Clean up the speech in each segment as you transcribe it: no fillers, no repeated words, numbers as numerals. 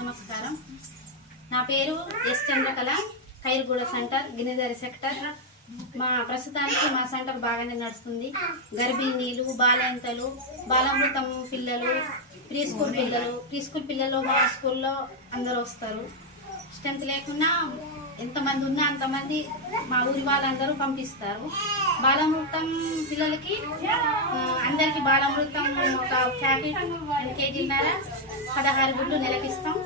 నమస్కారం. నా పేరు ఎస్ చంద్రకళ, ఖైర్గూడ సెంటర్, గిన్నెదరి సెక్టర్. ప్రస్తుతానికి మా సెంటర్ బాగానే నడుస్తుంది. గర్భిణీలు, బాలింతలు, బాలామృతం పిల్లలు, ప్రీ స్కూల్ పిల్లలు మా స్కూల్లో అందరూ వస్తారు. స్ట్రెంత్ లేకున్నా ఎంతమంది ఉన్నా అంతమంది మా ఊరి వాళ్ళందరూ పంపిస్తారు. బాలామృతం పిల్లలకి అందరికీ బాలామృతం ఒక ప్యాకెట్ 2 కేజీన్నర 16 గుడ్లు నెలకిస్తాం.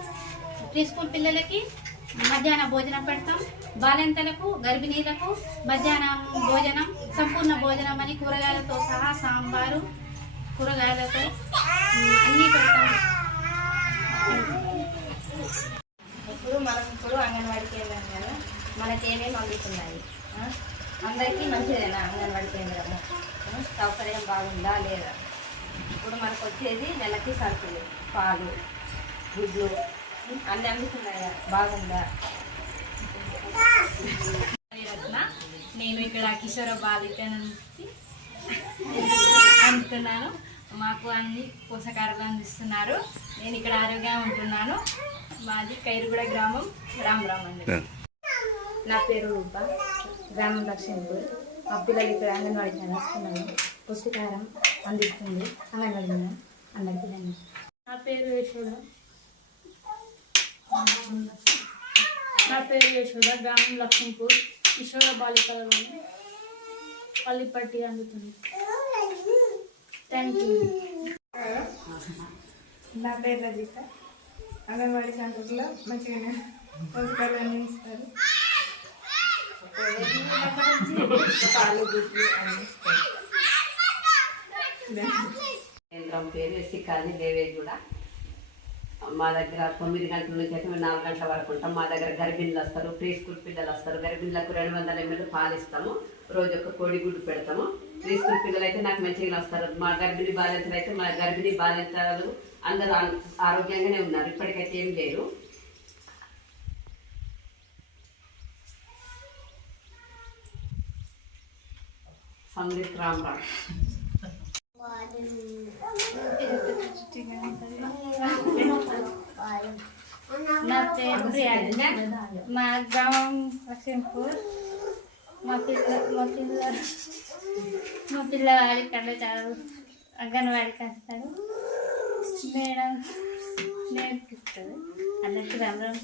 ప్రీ స్కూల్ పిల్లలకి మధ్యాహ్నం భోజనం పెడతాం. బాలింతలకు, గర్భిణీలకు మధ్యాహ్నం భోజనం, సంపూర్ణ భోజనం అని కూరగాయలతో సహా సాంబారు, కూరగాయలతో అన్నీ పెడతాం. ఇప్పుడు అంగన్వాడీ కేంద్రం కదా, మనకి ఏమేమి అందుతున్నాయి, అందరికీ మంచిదేనా అంగన్వాడీ కేంద్రము? సౌకర్యం బాగుందా లేదా? ఇప్పుడు మనకు వచ్చేది నెలకి సరుకులు, పాలు, గుడ్లు అన్నీ అందుతున్నాయా? బాగుందా? నేను ఇక్కడ కిషోర బాలిక నుంచి అందుతున్నాను. మాకు అన్ని పోషకాలు అందిస్తున్నారు. నేను ఇక్కడ ఆరోగ్యంగా ఉంటున్నాను. మాది ఖైర్గూడ గ్రామం, రామరామ్ అండి. నా పేరు రూప, గ్రామం లక్ష్మీపూర్. మా పిల్లలు ఇక్కడ అంగన్వాడీ వస్తున్నాను. పుష్టికారం అందిస్తుంది అంగన్వాడీ అందరికీ. నా పేరు యశోద, గ్రామం లక్ష్మీపూర్, కిషోర బాలికలలోని పల్లిపట్టి అందుతుంది. Thank you. నా పేరు రజిత, అంగన్వాడీ సెంటర్లో మంచిగా పోషకాలు అందిస్తారు. పాలు, గుడ్లు అందిస్తారు. కేంద్రం పేరు ఎస్సీ కాలనీ దేవేగూడ. మా దగ్గర 9 గంటల నుంచి అయితే 4 గంటల వరకు ఉంటాం. మా దగ్గర గర్భిణులు వస్తారు, ప్రీ స్కూల్ పిల్లలు వస్తారు. గర్భిణులకు 200 ml పాలు ఇస్తాము. రోజు ఒక కోడిగుడ్డు పెడతాము. ప్రీ స్కూల్ పిల్లలు అయితే నాకు మంచిగా వస్తారు. మా గర్భిణీ బాలింతలు అయితే మా గర్భిణీ బాలింతలు అందరూ ఆరోగ్యంగానే ఉన్నారు. ఇప్పటికైతే ఏం లేరు. సందీప్ రామరావు. నా పేరు ప్రియాంక, మా గ్రామం లక్ష్మీపూర్. మా పిల్లవాడి కన్నా చదువు అంగన్వాడికి వస్తాడు. మేడం నేర్పిస్తుంది. అందరికీ రామరామ్.